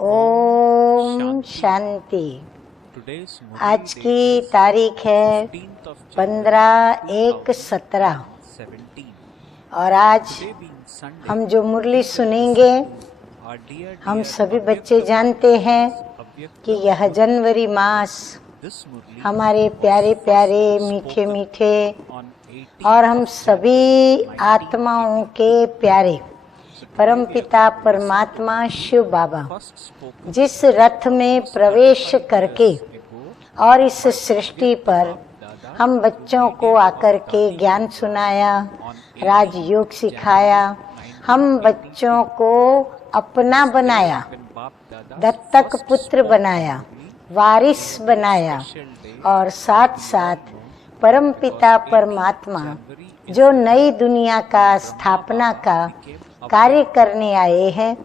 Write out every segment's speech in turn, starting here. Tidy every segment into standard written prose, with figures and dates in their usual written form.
ओम शांति। आज की तारीख है 15/1/17 और आज हम जो मुरली सुनेंगे, हम सभी बच्चे जानते हैं कि यह जनवरी मास हमारे प्यारे प्यारे मीठे मीठे और हम सभी आत्माओं के प्यारे परमपिता परमात्मा शिव बाबा जिस रथ में प्रवेश करके और इस सृष्टि पर हम बच्चों को आकर के ज्ञान सुनाया, राजयोग सिखाया, हम बच्चों को अपना बनाया, दत्तक पुत्र बनाया, वारिस बनाया और साथ साथ परमपिता परमात्मा जो नई दुनिया का स्थापना का कार्य करने आए हैं,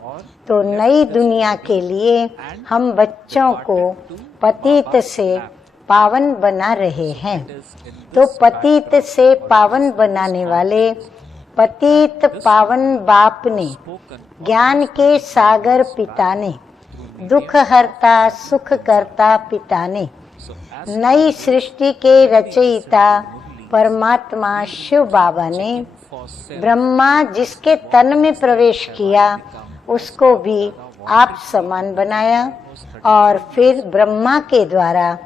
तो नई दुनिया के लिए हम बच्चों को पतित से पावन बना रहे हैं। तो पतित से पावन बनाने वाले पतित पावन बाप ने, ज्ञान के सागर पिता ने, दुख हरता सुख करता पिता ने, नई सृष्टि के रचयिता परमात्मा शिव बाबा ने, ब्रह्मा जिसके तन में प्रवेश किया उसको भी आप समान बनाया और फिर ब्रह्मा के द्वारा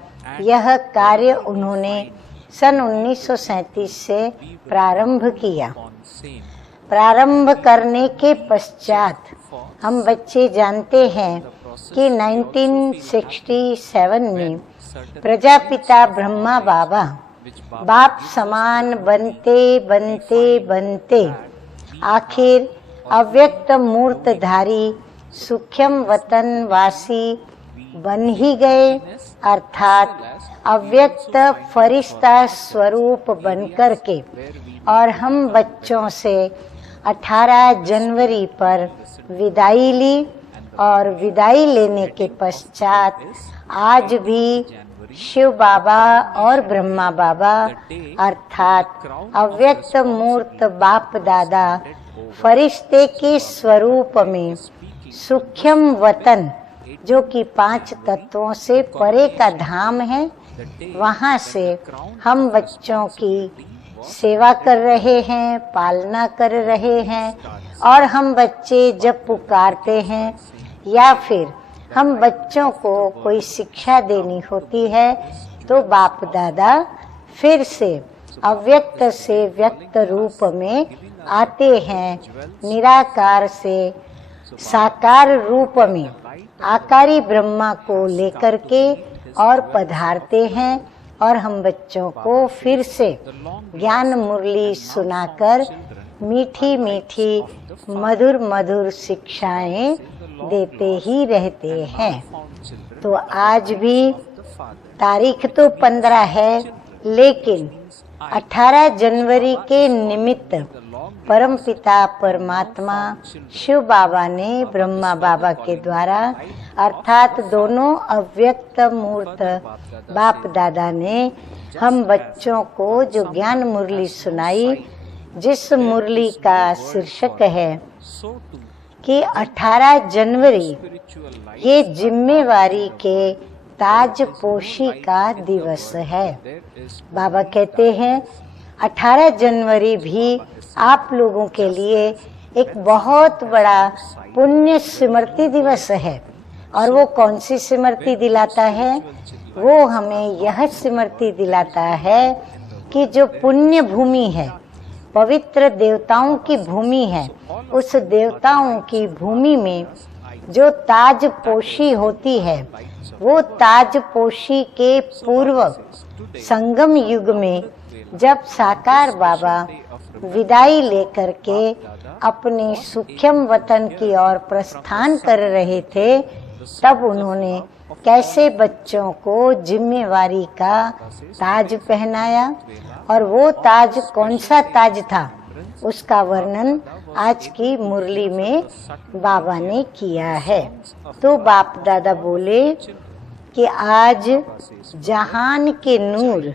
यह कार्य उन्होंने सन 1937 से प्रारंभ किया। प्रारंभ करने के पश्चात हम बच्चे जानते हैं कि 1967 में प्रजापिता ब्रह्मा बाबा बाप समान बनते बनते बनते आखिर अव्यक्त मूर्तधारी सूक्ष्म वतन वासी बन ही गए, अर्थात अव्यक्त फरिश्ता स्वरूप बनकर के। और हम बच्चों से 18 जनवरी पर विदाई ली और विदाई लेने के पश्चात आज भी शिव बाबा और ब्रह्मा बाबा अर्थात अव्यक्त मूर्त बाप दादा फरिश्ते के स्वरूप में सूक्ष्म वतन जो कि 5 तत्वों से परे का धाम है, वहाँ से हम बच्चों की सेवा कर रहे हैं, पालना कर रहे हैं। और हम बच्चे जब पुकारते हैं या फिर हम बच्चों को कोई शिक्षा देनी होती है, तो बाप दादा फिर से अव्यक्त से व्यक्त रूप में आते हैं, निराकार से साकार रूप में आकारी ब्रह्मा को लेकर के और पधारते हैं और हम बच्चों को फिर से ज्ञान मुरली सुनाकर मीठी मीठी मधुर मधुर शिक्षाएं देते ही रहते हैं। तो आज भी तारीख तो 15 है, लेकिन 18 जनवरी के निमित्त परमपिता परमात्मा शिव बाबा ने ब्रह्मा बाबा के द्वारा अर्थात दोनों अव्यक्त मूर्त बाप दादा ने हम बच्चों को जो ज्ञान मुरली सुनाई, जिस मुरली का शीर्षक है कि 18 जनवरी ये जिम्मेवारी के ताजपोशी का दिवस है। बाबा कहते हैं 18 जनवरी भी आप लोगों के लिए एक बहुत बड़ा पुण्य स्मृति दिवस है। और वो कौन सी स्मृति दिलाता है? वो हमें यह स्मृति दिलाता है कि जो पुण्य भूमि है, पवित्र देवताओं की भूमि है, उस देवताओं की भूमि में जो ताजपोशी होती है, वो ताजपोशी के पूर्व संगम युग में जब साकार बाबा विदाई लेकर के अपने सूक्ष्म वतन की ओर प्रस्थान कर रहे थे, तब उन्होंने कैसे बच्चों को जिम्मेवारी का ताज पहनाया। और वो ताज कौन सा ताज था, उसका वर्णन आज की मुरली में बाबा ने किया है। तो बाप दादा बोले कि आज जहान के नूर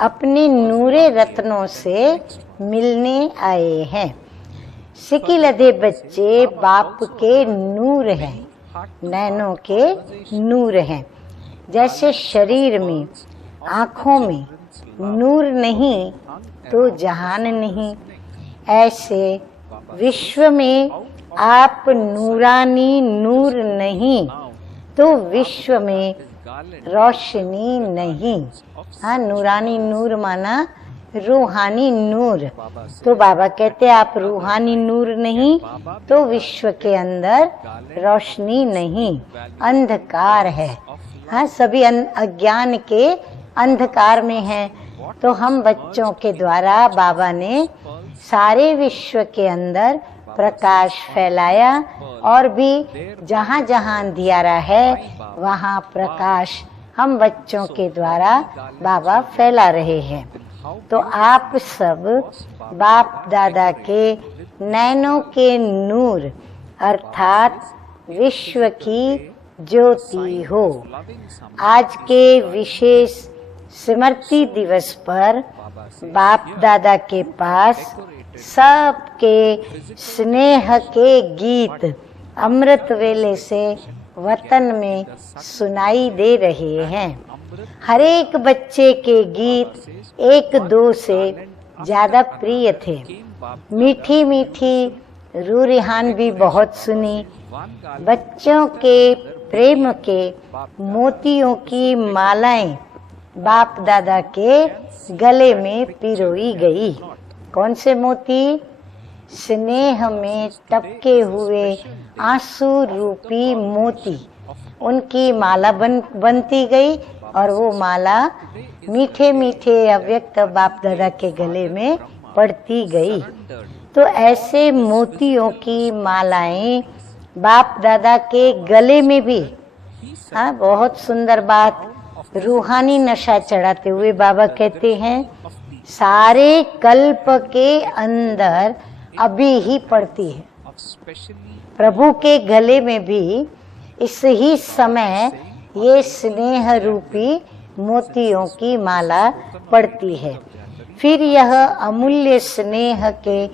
अपने नूरे रत्नों से मिलने आए हैं। सिकिलधे बच्चे बाप के नूर हैं। नैनों के नूर हैं। जैसे शरीर में, आँखों में नूर नहीं तो जहान नहीं, ऐसे विश्व में आप नूरानी नूर नहीं तो विश्व में रोशनी नहीं। हाँ, नूरानी नूर माना रूहानी नूर। तो बाबा कहते आप रूहानी नूर नहीं तो विश्व के अंदर रोशनी नहीं, अंधकार है। हाँ, सभी अज्ञान के अंधकार में हैं। तो हम बच्चों के द्वारा बाबा ने सारे विश्व के अंदर प्रकाश फैलाया और भी जहाँ जहाँ अंधियारा है वहाँ प्रकाश हम बच्चों के द्वारा बाबा फैला रहे हैं। तो आप सब बाप दादा के नैनों के नूर अर्थात विश्व की ज्योति हो। आज के विशेष स्मृति दिवस पर बाप दादा के पास सबके स्नेह के गीत अमृत वेले से वतन में सुनाई दे रहे हैं। हर एक बच्चे के गीत एक दो से ज्यादा प्रिय थे। मीठी मीठी रूरिहान भी बहुत सुनी। बच्चों के प्रेम के मोतियों की मालाएं बाप दादा के गले में पिरोई गई। कौन से मोती? स्नेह में टपके हुए आंसू रूपी मोती, उनकी माला बनती गई और वो माला मीठे मीठे अव्यक्त बाप दादा के गले में पड़ती गई। तो ऐसे मोतियों की मालाएं बाप दादा के गले में भी। हाँ, बहुत सुंदर बात। रूहानी नशा चढ़ाते हुए बाबा कहते हैं सारे कल्प के अंदर अभी ही पड़ती है। प्रभु के गले में भी इस ही समय ये स्नेह रूपी मोतियों की माला पड़ती है। फिर यह अमूल्य स्नेह के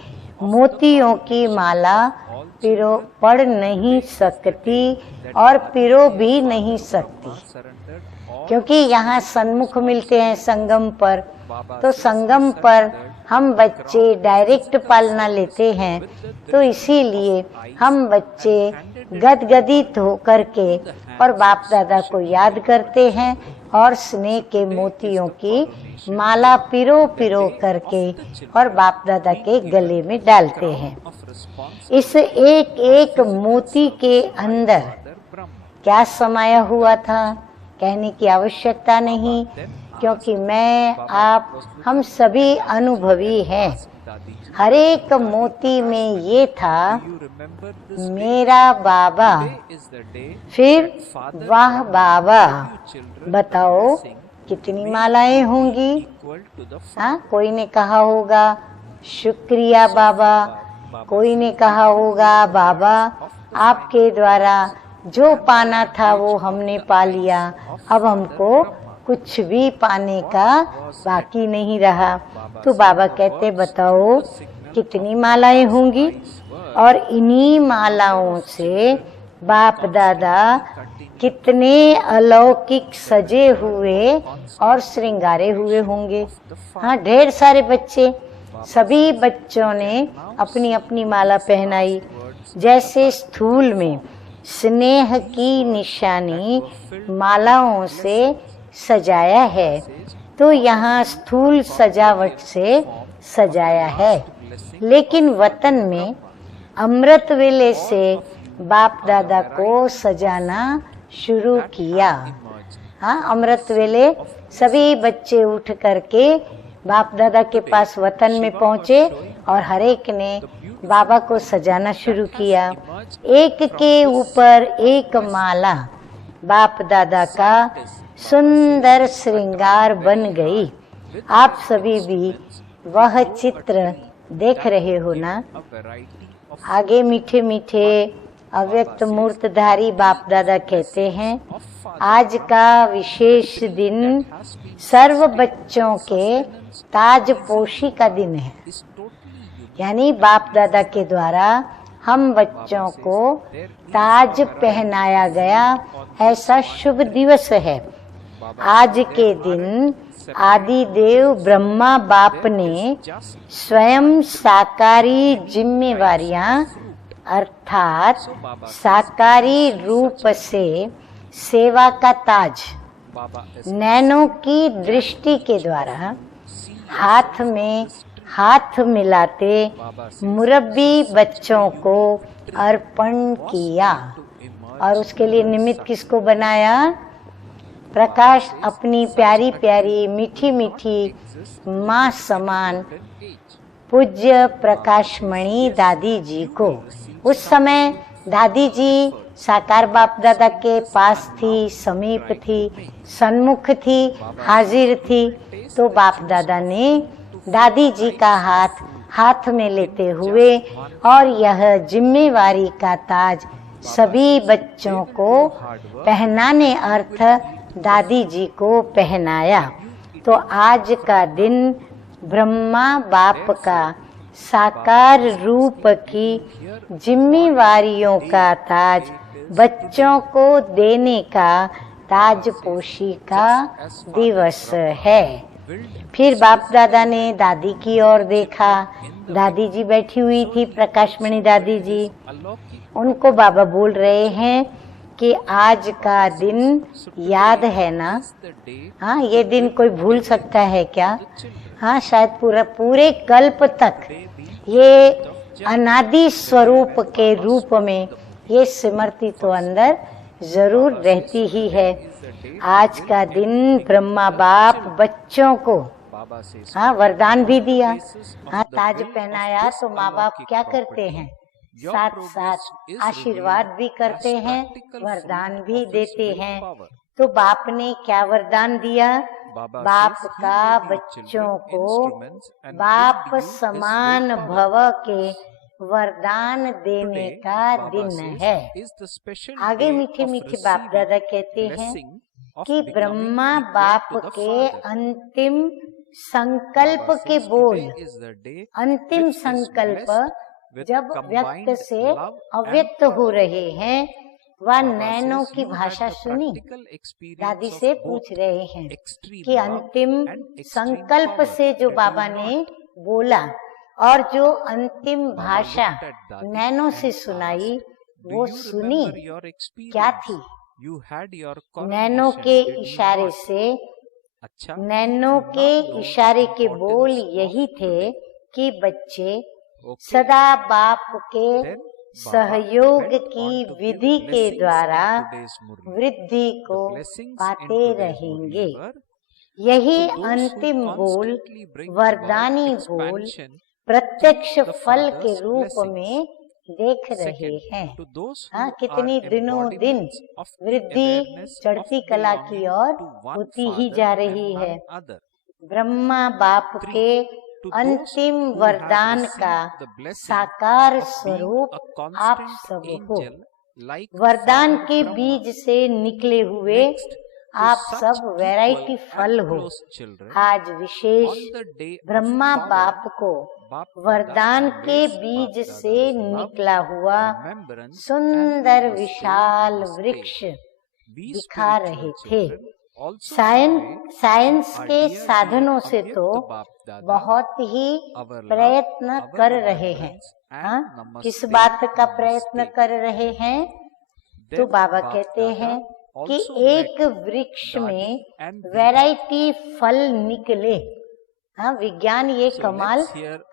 मोतियों की माला पढ़ नहीं सकती और पिरो भी नहीं सकती, क्योंकि यहाँ सन्मुख मिलते हैं संगम पर। तो संगम पर हम बच्चे डायरेक्ट पालना लेते हैं, तो इसीलिए हम बच्चे गदगदित होकर के और बाप दादा को याद करते हैं और स्नेह के मोतियों की माला पिरो पिरो करके और बाप दादा के गले में डालते हैं। इस एक एक मोती के अंदर क्या समाया हुआ था कहने की आवश्यकता नहीं, क्योंकि मैं आप हम सभी अनुभवी हैं। हर एक मोती में ये था मेरा बाबा। फिर वाह बाबा, बताओ कितनी मालाएं होंगी। हाँ, कोई ने कहा होगा शुक्रिया बाबा, कोई ने कहा होगा बाबा आपके द्वारा जो पाना था वो हमने पा लिया, अब हमको कुछ भी पाने का बाकी नहीं रहा। तो बाबा कहते बताओ कितनी मालाएं होंगी। और इन्हीं मालाओं से बाप दादा कितने अलौकिक सजे हुए और श्रृंगारे हुए होंगे। हाँ, ढेर सारे बच्चे, सभी बच्चों ने अपनी अपनी माला पहनाई। जैसे स्थूल में स्नेह की निशानी मालाओं से सजाया है, तो यहाँ स्थूल सजावट से सजाया है। लेकिन वतन में अमृत वेले से बाप दादा को सजाना शुरू किया। हाँ, अमृत वेले सभी बच्चे उठ करके बाप दादा के पास वतन में पहुँचे और हर एक ने बाबा को सजाना शुरू किया। एक के ऊपर एक माला बाप दादा का सुंदर श्रृंगार बन गई। आप सभी भी वह चित्र देख रहे हो ना। आगे मीठे मीठे अव्यक्त मूर्तधारी बाप दादा कहते हैं आज का विशेष दिन सर्व बच्चों के ताजपोशी का दिन है। यानी बाप दादा के द्वारा हम बच्चों को ताज पहनाया गया। ऐसा शुभ दिवस है। आज के दिन आदिदेव ब्रह्मा बाप ने स्वयं साकारी जिम्मेवारियां अर्थात साकारी रूप से सेवा का ताज नैनों की दृष्टि के द्वारा हाथ में हाथ मिलाते मुरब्बी बच्चों को अर्पण किया। और उसके लिए निमित्त किसको बनाया? प्रकाश अपनी प्यारी प्यारी मीठी मीठी माँ समान पूज्य प्रकाशमणि दादी जी को। उस समय दादी जी साकार बाप दादा के पास थी, समीप थी, सन्मुख थी, हाजिर थी। तो बाप दादा ने दादी जी का हाथ में लेते हुए और यह जिम्मेवारी का ताज सभी बच्चों को पहनाने अर्थ दादी जी को पहनाया। तो आज का दिन ब्रह्मा बाप का साकार रूप की जिम्मेवारियों का ताज बच्चों को देने का ताजपोशी का दिवस है। फिर बाप दादा ने दादी की ओर देखा। दादी जी बैठी हुई थी, प्रकाशमणि दादी जी। उनको बाबा बोल रहे हैं कि आज का दिन याद है ना? हाँ, ये दिन कोई भूल सकता है क्या? हाँ, शायद पूरे कल्प तक ये अनादि स्वरूप के रूप में ये स्मृति तो अंदर जरूर रहती ही है। आज का दिन ब्रह्मा बाप बच्चों को वरदान भी दिया। ताज पहनाया तो माँ बाप क्या करते हैं? साथ साथ आशीर्वाद भी करते हैं, वरदान भी देते हैं। तो बाप ने क्या वरदान दिया? बाप का बच्चों को बाप समान भव के वरदान देने का दिन है। आगे मीठे मीठे बाप दादा कहते हैं कि ब्रह्मा बाप के अंतिम संकल्प के बोल, अंतिम संकल्प जब व्यक्त से अव्यक्त हो रहे हैं, वह नैनों की भाषा सुनी। दादी से पूछ रहे हैं कि अंतिम संकल्प से जो बाबा ने बोला और जो अंतिम भाषा नैनों से सुनाई, वो सुनी क्या थी? नैनों के इशारे से, नैनों के इशारे के बोल यही थे कि बच्चे सदा बाप के सहयोग की विधि के द्वारा वृद्धि को पाते रहेंगे। यही अंतिम बोल, वरदानी बोल प्रत्यक्ष फल के रूप में देख रहे हैं। हाँ, कितनी दिनों दिन वृद्धि चढ़ती कला की ओर होती ही जा रही है। ब्रह्मा बाप के अंतिम वरदान का साकार स्वरूप आप सब हो। वरदान के बीज से निकले हुए आप सब वैरायटी फल हो। आज विशेष ब्रह्मा बाप को वरदान के बीज से निकला हुआ सुंदर विशाल वृक्ष दिखा रहे थे। साइंस के साधनों से तो बहुत ही प्रयत्न कर रहे हैं। हाँ, किस बात का प्रयत्न कर रहे हैं? तो बाबा कहते हैं कि एक वृक्ष में वैरायटी फल निकले। हाँ, विज्ञान ये कमाल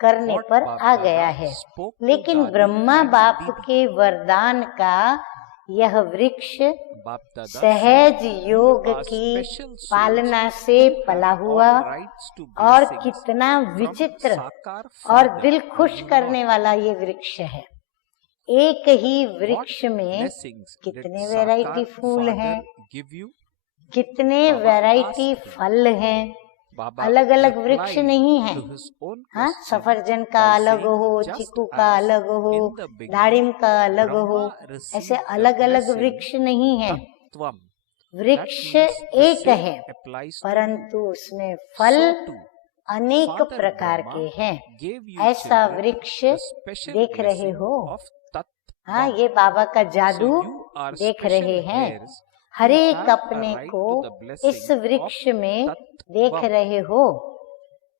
करने पर आ गया है। लेकिन ब्रह्मा बाप के वरदान का यह वृक्ष सहज योग की पालना से पला हुआ और कितना विचित्र और दिल खुश करने वाला ये वृक्ष है। एक ही वृक्ष में कितने वैरायटी फूल हैं, कितने वैरायटी फल हैं। अलग अलग वृक्ष नहीं है। हाँ, सफरजन का अलग हो, चीकू का अलग हो, दाड़िम का अलग हो, ऐसे अलग अलग वृक्ष नहीं है। वृक्ष एक है, परंतु उसमें फल अनेक प्रकार के हैं। ऐसा वृक्ष देख रहे हो? हाँ, ये बाबा का जादू देख रहे हैं। हर एक अपने को इस वृक्ष में देख रहे हो।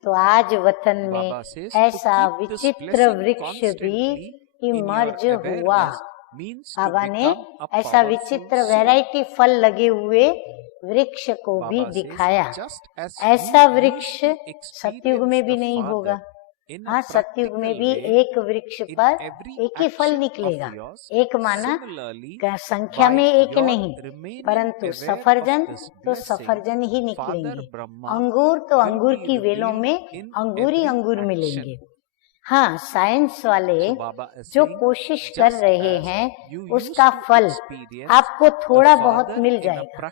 तो आज वतन में ऐसा विचित्र वृक्ष भी इमर्ज हुआ। बाबा ने ऐसा विचित्र वैरायटी फल लगे हुए वृक्ष को भी दिखाया। ऐसा वृक्ष सतयुग में भी नहीं होगा। हाँ, सतयुग में भी एक वृक्ष पर एक ही फल निकलेगा। एक माना संख्या में एक नहीं, परंतु सफरजन तो सफरजन ही निकलेंगे। अंगूर तो अंगूर की वेलों में अंगूर ही अंगूर मिलेंगे। हाँ, साइंस वाले जो कोशिश कर रहे हैं उसका फल आपको थोड़ा बहुत मिल जाएगा।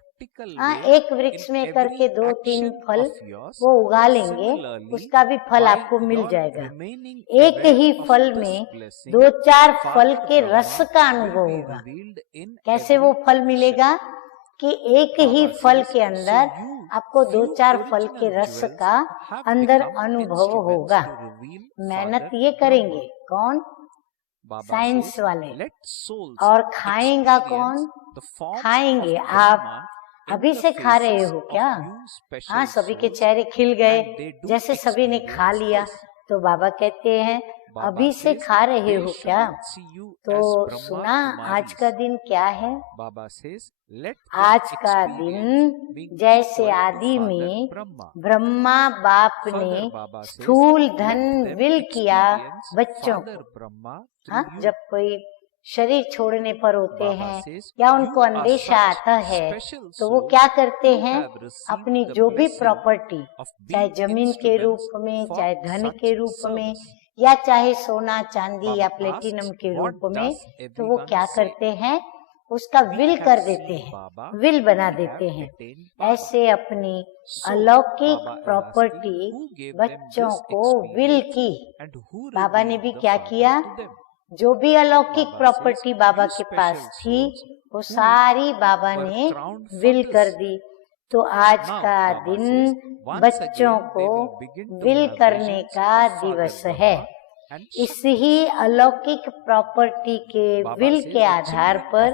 हाँ, एक वृक्ष में करके 2-3 फल वो उगा लेंगे, उसका भी फल आपको मिल जाएगा। एक ही फल में 2-4 फल के रस का अनुभव होगा। कैसे वो फल मिलेगा कि एक ही फल के अंदर आपको 2-4 फल के रस का अंदर अनुभव होगा। मेहनत ये करेंगे कौन? साइंस वाले। और खाएंगा कौन? खाएंगे आप। अभी से खा रहे हो क्या? हाँ, सभी के चेहरे खिल गए, जैसे सभी ने खा लिया। तो बाबा कहते हैं अभी से खा रहे हो क्या? तो सुना आज का दिन क्या है? आज का दिन जैसे आदि में ब्रह्मा बाप ने स्थूल धन विल किया बच्चों को। हाँ, जब कोई शरीर छोड़ने पर होते हैं या उनको अंदेशा आता है तो वो क्या करते हैं? अपनी जो भी प्रॉपर्टी, चाहे जमीन के रूप में, चाहे धन के रूप में, या चाहे सोना चांदी या प्लेटिनम के रूप में, तो वो क्या करते हैं? उसका विल कर देते हैं, विल बना देते हैं। ऐसे अपनी अलौकिक प्रॉपर्टी बच्चों को विल की। बाबा ने भी क्या किया? जो भी अलौकिक प्रॉपर्टी बाबा के पास थी वो सारी बाबा ने विल कर दी। तो आज का दिन बच्चों को विल करने का दिवस है। इस ही अलौकिक प्रॉपर्टी के विल के आधार पर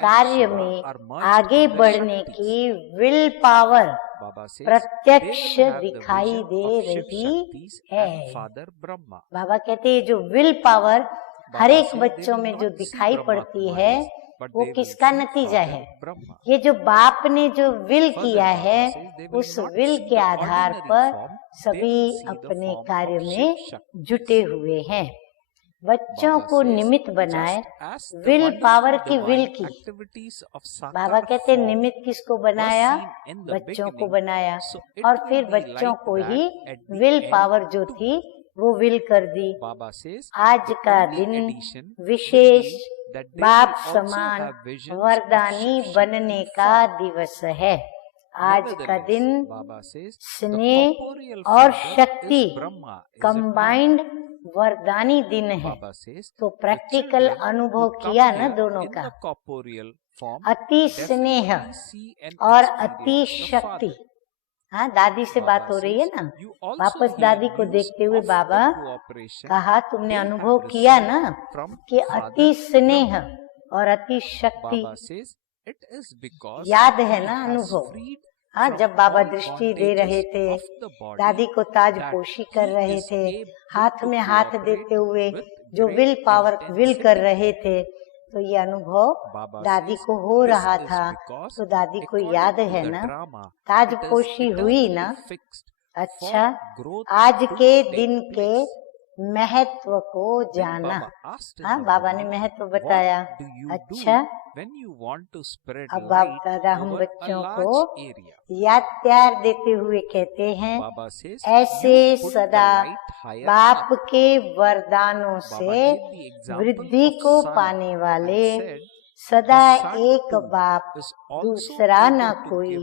कार्य में आगे बढ़ने की विल पावर प्रत्यक्ष दिखाई दे रही है। बाबा कहते हैं जो विल पावर हर एक बच्चों में जो दिखाई पड़ती है वो किसका नतीजा है? ये जो बाप ने जो विल किया है उस विल के आधार पर सभी अपने कार्य में जुटे हुए हैं। बच्चों को निमित्त बनाए, विल पावर की विल की। बाबा कहते निमित्त किसको बनाया? बच्चों को बनाया। और फिर बच्चों को ही विल पावर जो थी वो विल कर दी। आज का दिन विशेष बाप समान वरदानी बनने का दिवस है। आज का दिन स्नेह और शक्ति कंबाइंड वरदानी दिन है। तो प्रैक्टिकल अनुभव किया ना दोनों का। अति स्नेह और अति शक्ति। हाँ, दादी से बात हो रही है ना। वापस दादी को देखते हुए बाबा कहा तुमने अनुभव किया ना कि अति स्नेह और अति शक्ति। याद है ना अनुभव? हाँ, जब बाबा दृष्टि दे रहे थे, दादी को ताज पोशी कर रहे थे, हाथ में हाथ देते हुए जो विल पावर विल कर रहे थे, तो ये अनुभव दादी को हो रहा था। तो दादी को याद है ना ताज पोशी हुई ना। अच्छा, आज के दिन के महत्व को जाना। हाँ, बाबा ने महत्व बताया। अच्छा, अब बाप दादा हम बच्चों को याद प्यार देते हुए कहते हैं ऐसे सदा बाप के वरदानों से वृद्धि को पाने वाले, सदा एक बाप दूसरा न कोई,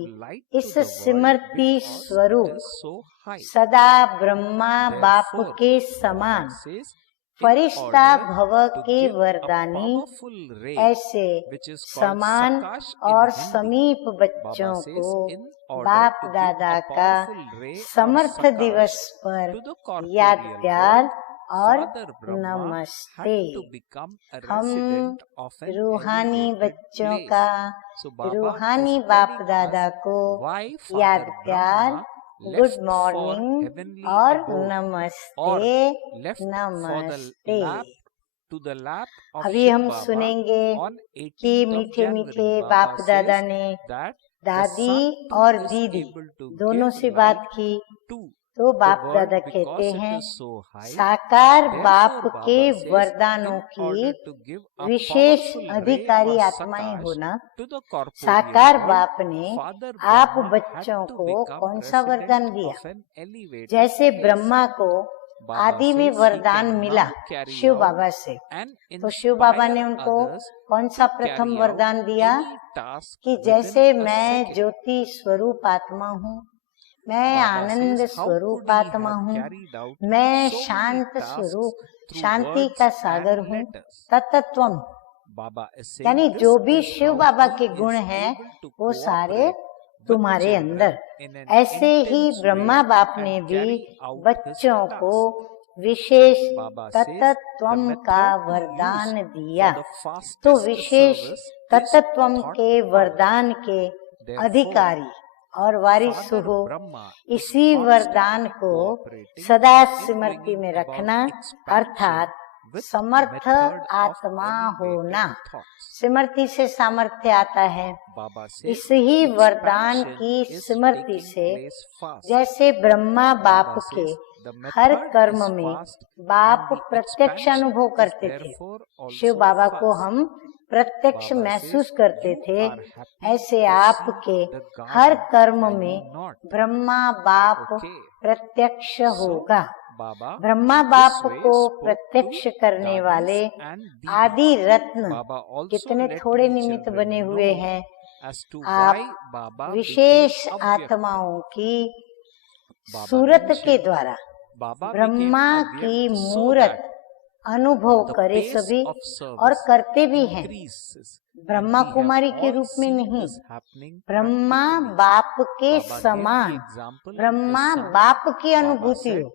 इस स्मृति स्वरूप सदा ब्रह्मा बाप के समान फरिश्ता भव के वरदानी ऐसे समान और समीप बच्चों को बाप दादा का समर्थ दिवस पर याद प्यार और नमस्ते। हम रूहानी बच्चों का रूहानी बाप दादा को याद प्यार, गुड मॉर्निंग और नमस्ते नमस्ते। अभी हम सुनेंगे कि मीठे मीठे बाप दादा ने दादी और दीदी दोनों से बात की। तो बाप दादा कहते हैं साकार बाप के वरदानों की विशेष अधिकारी आत्माएं होना। साकार बाप ने आप बच्चों को कौन सा वरदान दिया? जैसे ब्रह्मा को आदि में वरदान मिला शिव बाबा से, तो शिव बाबा ने उनको कौन सा प्रथम वरदान दिया कि जैसे मैं ज्योति स्वरूप आत्मा हूँ, मैं आनंद स्वरूप आत्मा हूँ, मैं शांत स्वरूप शांति का सागर हूँ, तत्त्वम, यानी जो भी शिव बाबा के गुण हैं वो सारे तुम्हारे अंदर। ऐसे ही ब्रह्मा बाप ने भी बच्चों को विशेष तत्त्वम का वरदान दिया। तो विशेष तत्त्वम के वरदान के अधिकारी और वारिस हो, इसी वरदान को सदा स्मृति में रखना, अर्थात समर्थ आत्मा होना। स्मृति से सामर्थ्य आता है। इस ही वरदान की स्मृति से जैसे ब्रह्मा बाप के हर कर्म में बाप प्रत्यक्ष अनुभव करते थे, शिव बाबा को हम प्रत्यक्ष महसूस करते थे, ऐसे आपके हर कर्म में ब्रह्मा बाप प्रत्यक्ष होगा। ब्रह्मा बाप को प्रत्यक्ष करने वाले आदि रत्न कितने थोड़े निमित्त बने हुए हैं। आप विशेष आत्माओं की सूरत के द्वारा ब्रह्मा की मूरत अनुभव करे सभी, और करते भी हैं। ब्रह्मा कुमारी के रूप में नहीं, ब्रह्मा बाप के समान ब्रह्मा बाप की अनुभूति हो।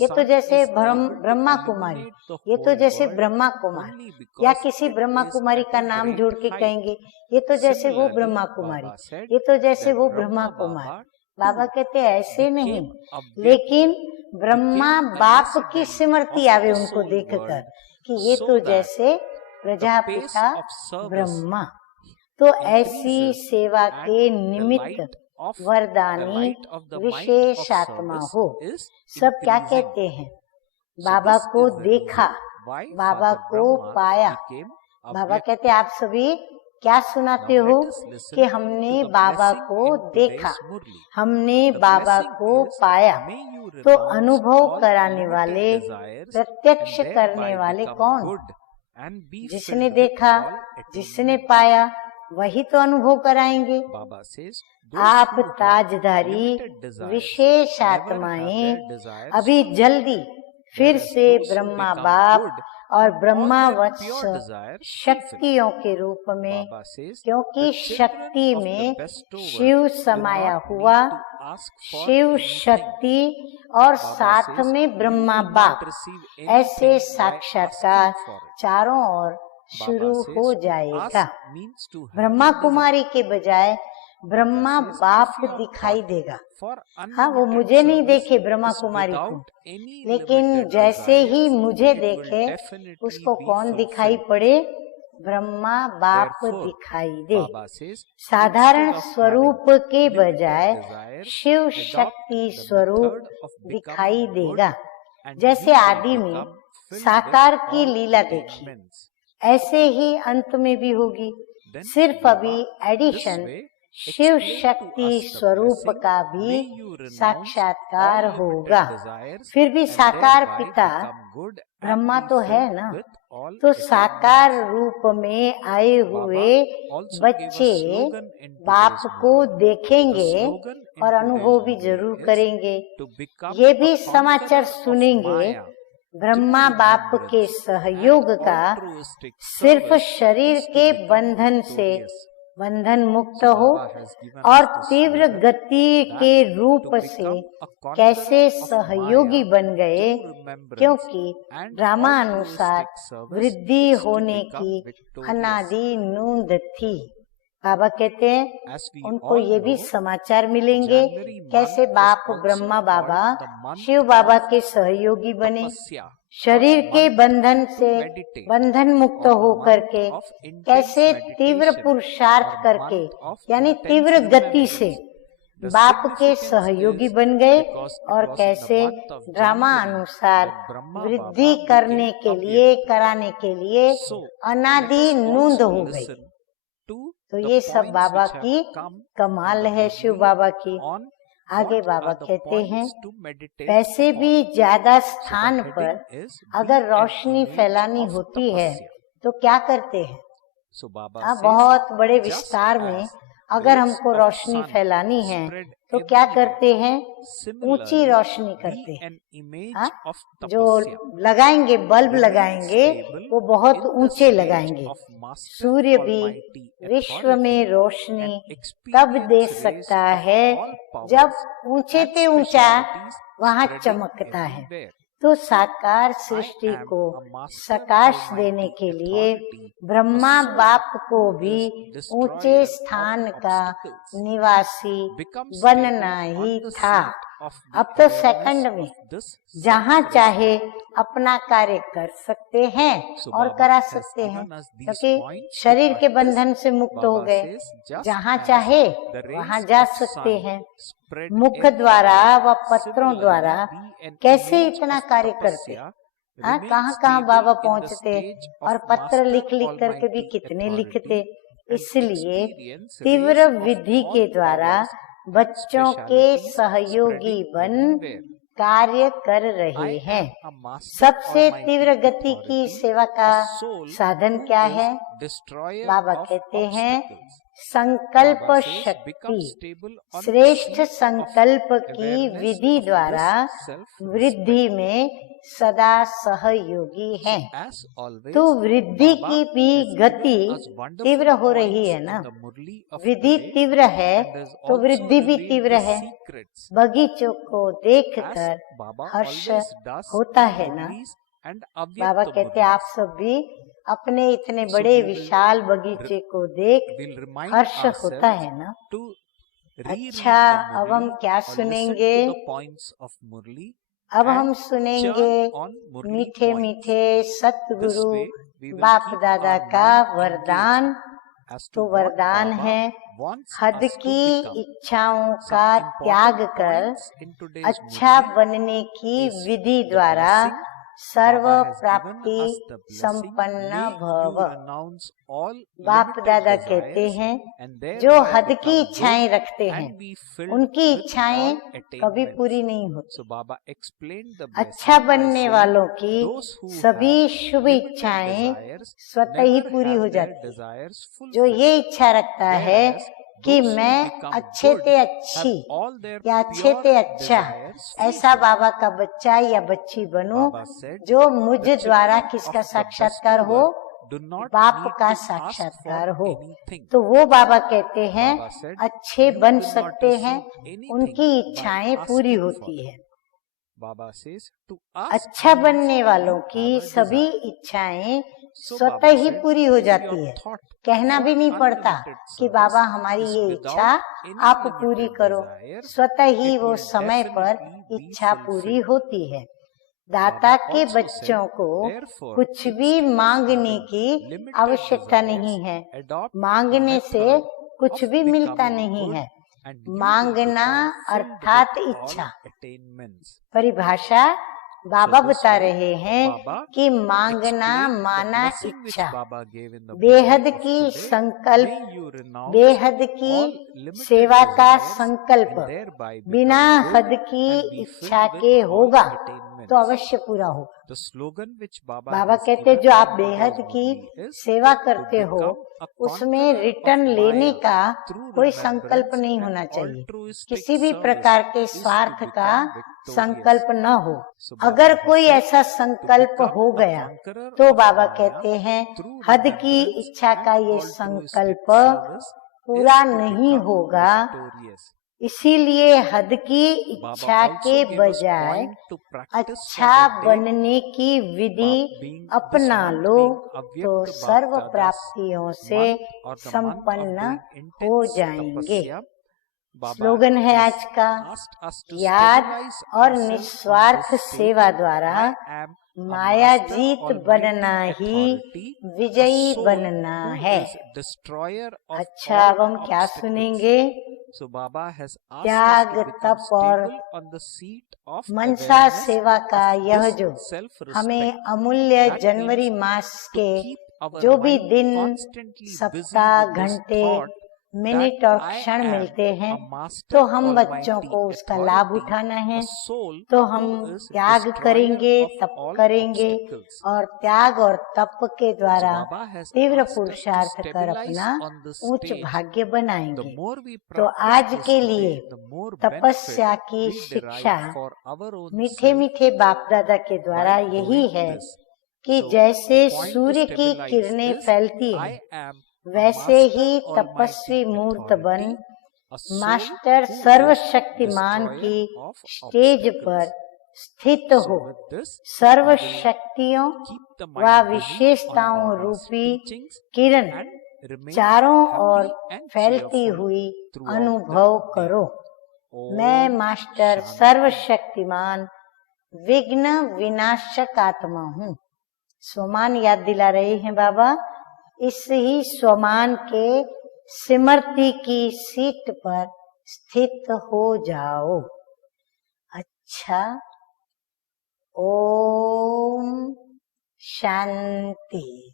ये तो जैसे ब्रह्मा कुमारी, ये तो जैसे ब्रह्मा कुमार, या किसी ब्रह्मा कुमारी का नाम जोड़ के कहेंगे ये तो जैसे वो ब्रह्मा कुमारी, ये तो जैसे वो ब्रह्मा कुमार। बाबा कहते ऐसे नहीं, लेकिन ब्रह्मा बाप की स्मृति आवे उनको देखकर कि ये तो जैसे प्रजापिता ब्रह्मा। तो ऐसी सेवा के निमित्त वरदानी विशेष आत्मा हो। सब क्या कहते हैं? बाबा को देखा, बाबा को पाया। बाबा कहते आप सभी क्या सुनाते हो कि हमने बाबा को देखा, हमने बाबा को पाया। तो अनुभव कराने वाले, प्रत्यक्ष करने वाले कौन? जिसने देखा, जिसने पाया, वही तो अनुभव कराएंगे। आप ताजधारी विशेष आत्माएं अभी जल्दी फिर से ब्रह्मा बाप और ब्रह्मा वत्स शक्तियों के रूप में, क्योंकि शक्ति में शिव समाया हुआ, शिव शक्ति और साथ में ब्रह्मा बाप, ऐसे साक्षात्कार चारों ओर शुरू हो जाएगा। ब्रह्मा कुमारी के बजाय ब्रह्मा बाप दिखाई देगा। हाँ, वो मुझे नहीं देखे ब्रह्मा कुमारी को, लेकिन जैसे ही मुझे देखे उसको कौन दिखाई पड़े? ब्रह्मा बाप दिखाई दे। साधारण स्वरूप के बजाय शिव शक्ति स्वरूप दिखाई देगा। जैसे आदि में साकार की लीला देखी, ऐसे ही अंत में भी होगी। सिर्फ अभी एडिशन शिव शक्ति स्वरूप का भी साक्षात्कार होगा। फिर भी साकार पिता ब्रह्मा तो है ना, तो साकार रूप में आए हुए बच्चे बाप को देखेंगे और अनुभव भी जरूर करेंगे। ये भी समाचार सुनेंगे ब्रह्मा बाप के सहयोग का सिर्फ शरीर के बंधन से बंधन मुक्त हो और तीव्र गति के रूप से कैसे सहयोगी बन गए, क्योंकि ड्रामानुसार वृद्धि होने की अनादि नूंद थी। बाबा कहते हैं उनको ये भी समाचार मिलेंगे कैसे बाप ब्रह्मा बाबा शिव बाबा के सहयोगी बने, शरीर के बंधन से बंधन मुक्त होकर के कैसे तीव्र पुरुषार्थ करके यानी तीव्र गति से बाप के सहयोगी बन गए और कैसे ड्रामा अनुसार वृद्धि करने के लिए कराने के लिए अनादि नूंद हो गई। तो ये सब बाबा की कमाल है, शिव बाबा की। आगे बाबा कहते हैं वैसे भी ज्यादा स्थान पर अगर रोशनी फैलानी होती है तो क्या करते हैं? बहुत बड़े विस्तार में अगर हमको रोशनी फैलानी है तो क्या करते हैं? ऊंची रोशनी करते हैं। जो लगाएंगे बल्ब लगाएंगे वो बहुत ऊंचे लगाएंगे। सूर्य भी विश्व में रोशनी तब दे सकता है जब ऊंचे पे ऊंचा वहाँ चमकता है। तो साकार सृष्टि को सकाश देने के लिए ब्रह्मा बाप को भी ऊंचे स्थान का निवासी बनना ही था। अब तो सेकंड में जहाँ चाहे अपना कार्य कर सकते हैं और करा सकते हैं, क्योंकि शरीर के बंधन से मुक्त हो गए। जहाँ चाहे वहाँ जा सकते हैं। मुख द्वारा व पत्रों द्वारा कैसे इतना कार्य करते, कहाँ कहाँ बाबा पहुँचते और पत्र लिख लिख करके भी कितने लिखते। इसलिए तीव्र विधि के द्वारा बच्चों के सहयोगी बन कार्य कर रहे हैं। सबसे तीव्र गति की सेवा का साधन क्या है? बाबा कहते हैं संकल्प शक्ति। श्रेष्ठ संकल्प की विधि द्वारा वृद्धि में सदा सहयोगी है। तो वृद्धि की भी गति तीव्र हो रही है ना। विधि तीव्र है तो वृद्धि भी तीव्र है। बगीचों को देखकर हर्ष होता है ना। बाबा कहते आप सब भी अपने इतने बड़े विशाल बगीचे को देख हर्ष होता है ना। अच्छा, अब हम क्या सुनेंगे? अब हम सुनेंगे मीठे मीठे सतगुरु बाप दादा का वरदान। तो वरदान है हद की इच्छाओं का त्याग कर अच्छा बनने की विधि द्वारा सर्व प्राप्ति संपन्न भव। बाप दादा कहते हैं जो हद की इच्छाएं रखते हैं उनकी इच्छाएं कभी पूरी नहीं होती। अच्छा बनने वालों की सभी शुभ इच्छाएं स्वतः ही पूरी हो जाती। जो ये इच्छा रखता है कि मैं अच्छे से अच्छी या अच्छे से अच्छा ऐसा बाबा का बच्चा या बच्ची बनूं, जो मुझ द्वारा किसका साक्षात्कार हो? बाप का साक्षात्कार हो। तो वो बाबा कहते हैं अच्छे बन सकते हैं, उनकी इच्छाएं पूरी होती है। अच्छा बनने वालों की सभी इच्छाएं स्वतः ही पूरी हो जाती है। कहना भी नहीं पड़ता कि बाबा हमारी ये इच्छा आप पूरी करो, स्वतः ही वो समय पर इच्छा पूरी होती है। दाता के बच्चों को कुछ भी मांगने की आवश्यकता नहीं है। मांगने से कुछ भी मिलता नहीं है। मांगना अर्थात इच्छा। परिभाषा बाबा बता रहे हैं कि मांगना माना इच्छा। बेहद की संकल्प, बेहद की सेवा का संकल्प बिना हद की इच्छा के होगा तो अवश्य पूरा होगा। The slogan which Baba Baba has कहते given जो आप to बेहद Baba की is सेवा to करते हो become a उसमें conqueror रिटर्न of लेने Maya का through कोई remembrance संकल्प नहीं and होना चाहिए, altruistic किसी भी service प्रकार के is to स्वार्थ का become victorious. संकल्प न हो। So Baba अगर has कोई said ऐसा to संकल्प become हो a गया conqueror तो of बाबा Maya कहते हैं through हद की remembrance इच्छा का and ये altruistic संकल्प service पूरा is to नहीं become होगा। victorious. इसीलिए हद की Baba इच्छा also के gave us बजाय point to practice for अच्छा the day बनने की विधि being अपना this month लो being तो Avyakt सर्व Bapdada's प्राप्तियों से month or the month of संपन्न doing हो intense जाएंगे। tapasya. Baba स्लोगन है has आज का, asked us to याद stabilize और ourselves on निस्वार्थ this state. सेवा द्वारा I am a Maya master Jeet almighty बनना ही authority, a विजयी soul बनना who है। is destroyer of अच्छा, अब all हम क्या obstacles. सुनेंगे? So Baba has asked us त्याग, to become तप और stable on the seat of Mansa awareness सेवा का of यह this जो self-respect. हमें अमूल्य That January means mass to के keep our जो भी mind दिन, constantly busy सप्ताह, with this घंटे, thought मिनट that और I क्षण am मिलते हैं a master तो हम बच्चों almighty को उसका लाभ authority, उठाना है। a soul तो हम who is त्याग destroyer करेंगे, of तप all करेंगे obstacles. और त्याग और तप के So द्वारा Baba has तीव्र asked us to पुरुषार्थ कर stabilize अपना on this उच्च stage. भाग्य The बनाएंगे। more we तो practice आज this के today, लिए the more तपस्या benefit की we शिक्षा derive for our own मीठे self मीठे बाप दादा के द्वारा by यही doing है this. कि So, जैसे point to सूर्य की stabilize किरणें is, फैलती है I am a वैसे master ही almighty तपस्वी मूर्त बन authority, a soul master who is सर्वशक्तिमान destroyer की of स्टेज obstacles. पर स्थित So हो। with this, serve we will शक्तियों keep the व mind busy on विशेषताओं Baba's रूपी teachings किरण and remain चारों ओर happy and फैलती cheerful हुई throughout अनुभव the day. करो। Om मैं मास्टर Shanti. सर्वशक्तिमान विघ्न विनाशक आत्मा हूँ। स्वमान याद दिला रहे हैं बाबा। इस ही स्वमान के स्मृति की सीट पर स्थित हो जाओ। अच्छा, ओम शांति।